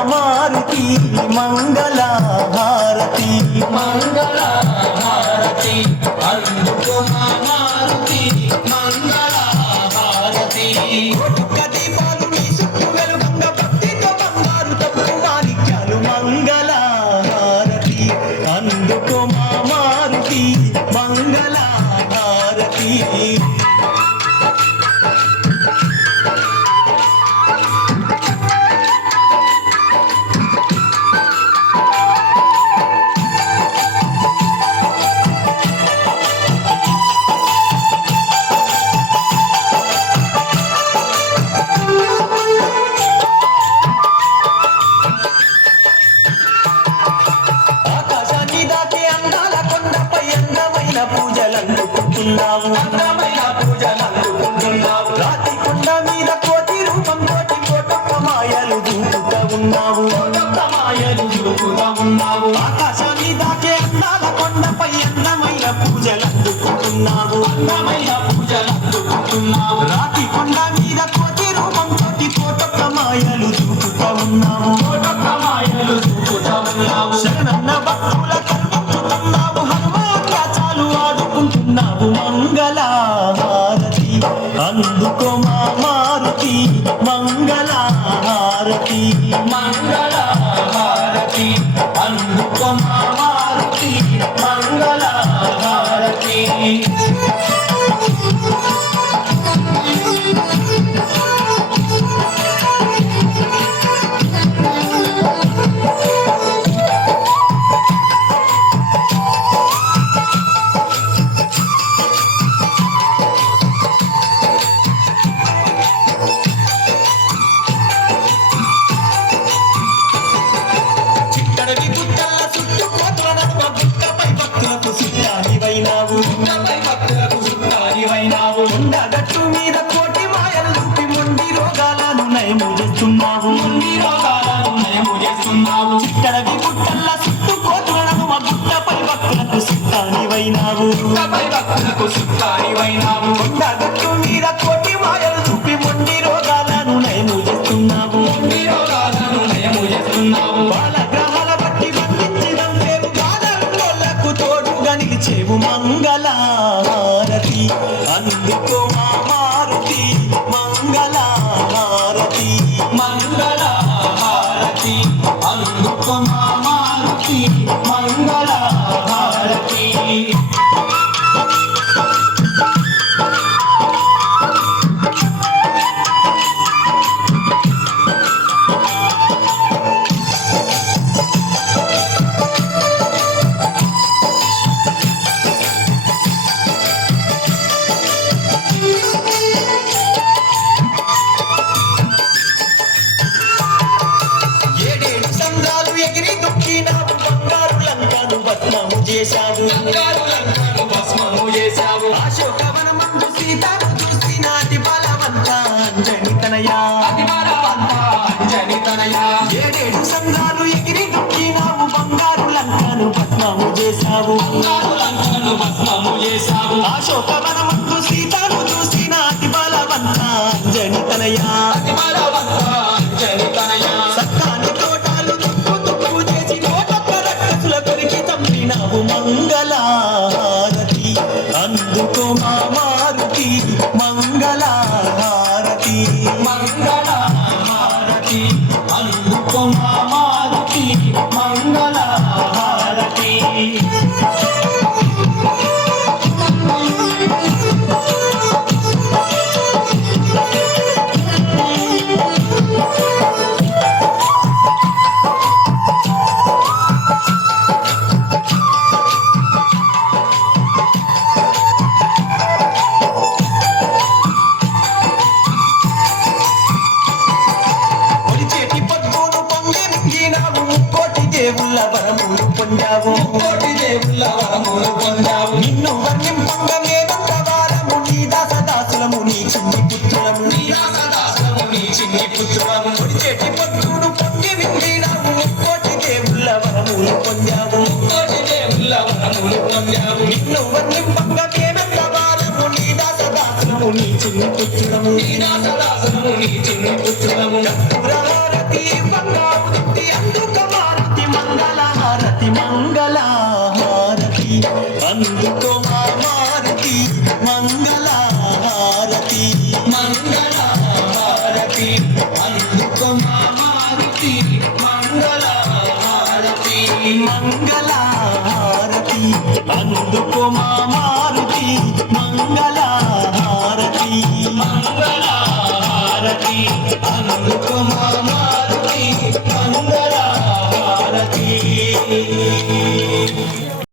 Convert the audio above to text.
అందుకో మా మారుతి మంగళ హారతి మంగళ పూజలందుకుంటున్నావు అందమైన పూజలు అందుకుంటున్నావు. రాతి కొండ మీద కోటి రూపం కోటి కోటొక్క మాయలు దూకుతా ఉన్నావు. ఒక్క మాయలు దూకుతా ఉన్నావు. ఆకాశాన్ని దాటే అందాల కొండపై అందమైన పూజలు అందుకుంటున్నావు. అందమైన హారతి చిక్కడవి చేస్తున్నావు నయము చేస్తున్నావు చిక్కడవి గుట్టల చుట్టూ కోతుల నడుమ గుట్టపై భక్తులకు సుఖానివైనావు గుట్టపై భక్తులకు సుఖానివైనావు కొండగట్టు మీద కోటి మాయలు చూపి మొండి రోగాలను నయము చేస్తున్నావు ఈ రోగాలను నయము చేస్తున్నావు వాళ్ళ గ్రహాల బట్టి బంధించడం లేవు. బాధలకు తోడుగా నిలిచేవు మంగళ హారతి అందుకో మారుతి మంగళ హారతి లంకను భస్మము చేశావు. అశోకవన మందు సీతను చూసి నాటి బలవంత అంజని తనయా. అతి బలవంత అంజని తనయా. సక్కాని తోటాలు తుక్కు తుక్కు చేసి నోటొక్క రక్కసుల కొరికి చంపినావు మంగళ హారతి. అందుకో మా మారుతి మంగళ హారతి. మంగళ హారతి. అందుకో మా మారుతి మంగళ పొందావు నిన్ను వర్ణింపంగ మేమంత వారము నీ దాస దాసులము నీ చిన్ని పుత్రులము నీ దాసదాసము నీ చిన్ని పుత్రులము ఒలిచేటి పద్మును పొంగి మింగినావు ముక్కోటి దేవుళ్ళ వరములు పొందావు. కోటి దేవుళ్ళ వరములు పొందావు. నిన్ను వర్ణింపంగ మేమంత వారము నీ దాస దాసులము నీ చిన్ని పుత్రులము నీ దాసదాసము నీ చిన్ని పుత్రులము పురాణ బంగారుతి అందుక మారుతి మంగళ హారతి మంగళ మంగళ హారతి అందుకో మా మారుతి